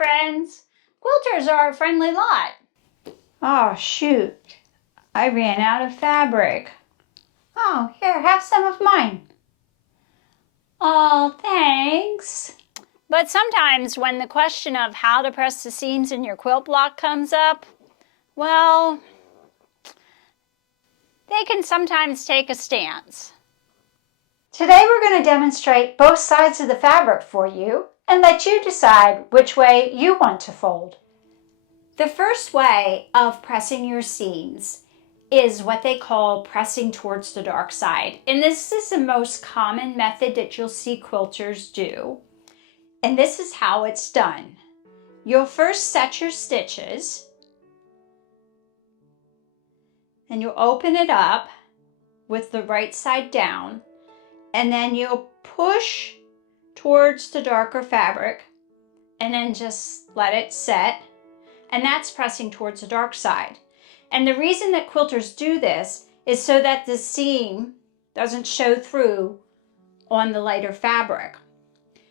friends. Quilters are a friendly lot. Oh, shoot. I ran out of fabric. Oh, here, have some of mine. Oh, thanks. But sometimes when the question of how to press the seams in your quilt block comes up, well, they can sometimes take a stance. Today we're going to demonstrate both sides of the fabric for you and let you decide which way you want to fold. The first way of pressing your seams is what they call pressing towards the dark side. And this is the most common method that you'll see quilters do. And this is how it's done. You'll first set your stitches. And you'll open it up with the right side down. And then you'll push towards the darker fabric and then just let it set. And that's pressing towards the dark side. And the reason that quilters do this is so that the seam doesn't show through on the lighter fabric.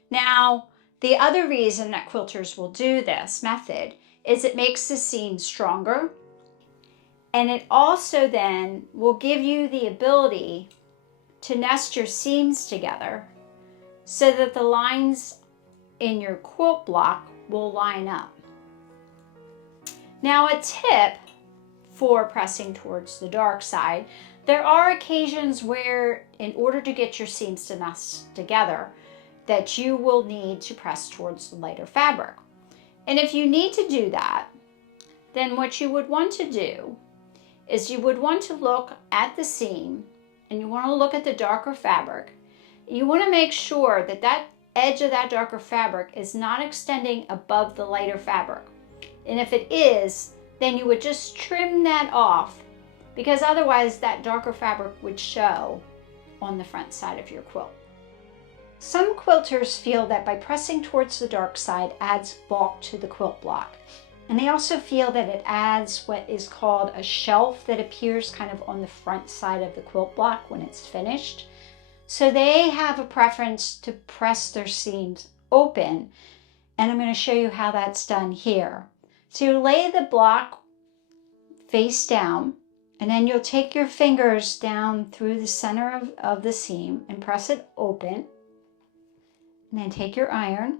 Now, the other reason that quilters will do this method is it makes the seam stronger, and it also then will give you the ability to nest your seams together so that the lines in your quilt block will line up. Now, a tip for pressing towards the dark side, there are occasions where in order to get your seams to nest together that you will need to press towards the lighter fabric. And if you need to do that, then what you would want to do is you would want to look at the seam and you want to look at the darker fabric. You want to make sure that that edge of that darker fabric is not extending above the lighter fabric. And if it is, then you would just trim that off, because otherwise that darker fabric would show on the front side of your quilt. Some quilters feel that by pressing towards the dark side adds bulk to the quilt block. And they also feel that it adds what is called a shelf that appears kind of on the front side of the quilt block when it's finished. So they have a preference to press their seams open, and I'm going to show you how that's done here. So you lay the block face down, and then you'll take your fingers down through the center of the seam and press it open. And then take your iron.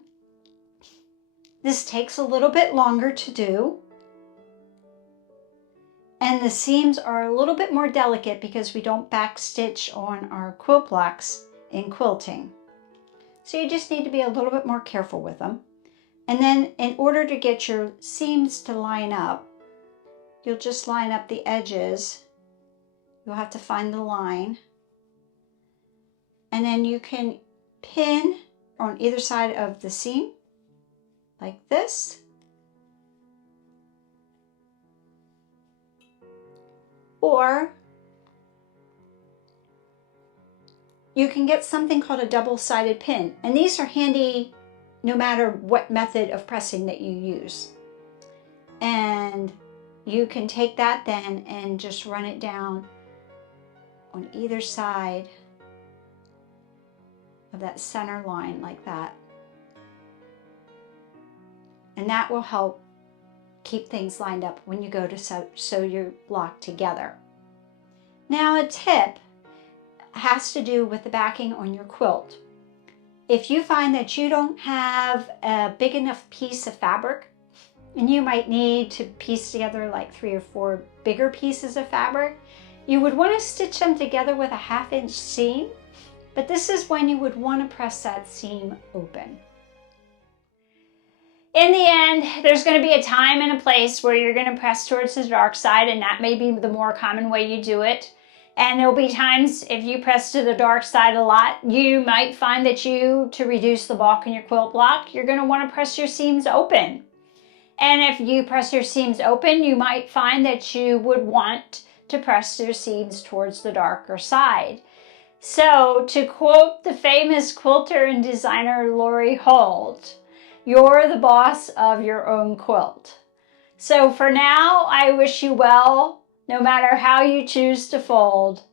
This takes a little bit longer to do. And the seams are a little bit more delicate because we don't backstitch on our quilt blocks in quilting. So you just need to be a little bit more careful with them. And then in order to get your seams to line up, you'll just line up the edges. You'll have to find the line. And then you can pin on either side of the seam, like this. Or you can get something called a double-sided pin. And these are handy no matter what method of pressing that you use. And you can take that then and just run it down on either side of that center line like that. And that will help keep things lined up when you go to sew your block together. Now, a tip has to do with the backing on your quilt. If you find that you don't have a big enough piece of fabric, and you might need to piece together like 3 or 4 bigger pieces of fabric, you would want to stitch them together with a 1/2 inch seam, but this is when you would want to press that seam open. In the end, there's going to be a time and a place where you're going to press towards the dark side, and that may be the more common way you do it. And there'll be times if you press to the dark side a lot, you might find that to reduce the bulk in your quilt block, you're going to want to press your seams open. And if you press your seams open, you might find that you would want to press your seams towards the darker side. So, to quote the famous quilter and designer Lori Holt, you're the boss of your own quilt. So for now, I wish you well, no matter how you choose to fold.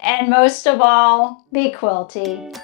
And most of all, be quilty.